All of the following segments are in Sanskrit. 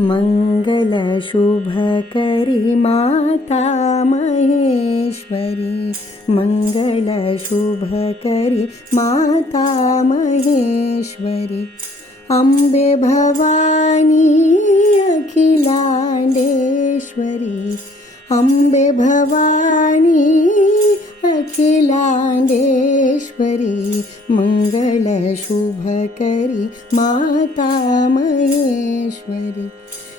मङ्गलशुभकरी माता महेश्वरी, मङ्गलशुभकरी माता महेश्वरी, अम्बे भवानी अखिलाण्डेश्वरी, अम्बे भवानी अखिलाण्डेश्वरी, मङ्गलशुभकरी माता महेश्वरी,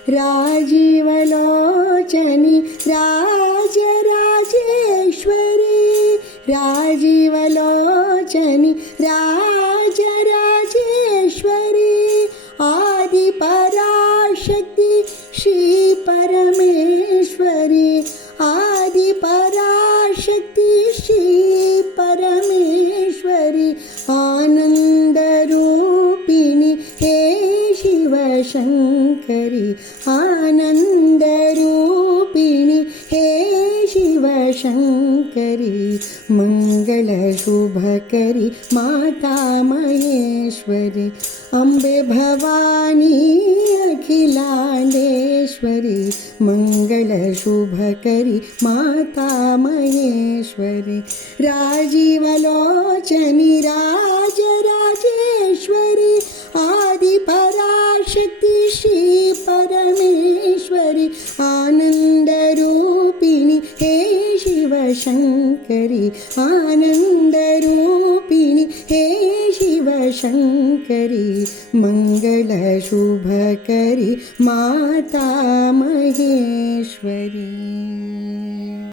राजीवलोचनी राजराजेश्वरी, राजीवलोचनी राजराजेश्वरी, आदिपराशक्ति श्री परमेश्वरी, आदिपराशक्ति श्री परमेश्वरी, आनन्दरूपिणी हे शिवशङ्करी, आनन्दरूपिणी हे शिवशङ्करी, मङ्गलशुभकरी माता महेश्वरी, अम्बे भवानी अखिलाण्डेश्वरी, मङ्गलशुभकरी माता महेश्वरी, राजीवलोचनी राजराजेश्वरी, आदिपराशक्ति श्री परमेश्वरी, आनन्दरूपिणी हे शिवशङ्करी, आनन्दरूपिणी हे शिवशङ्करी, मङ्गलशुभकरी माता महेश्वरी।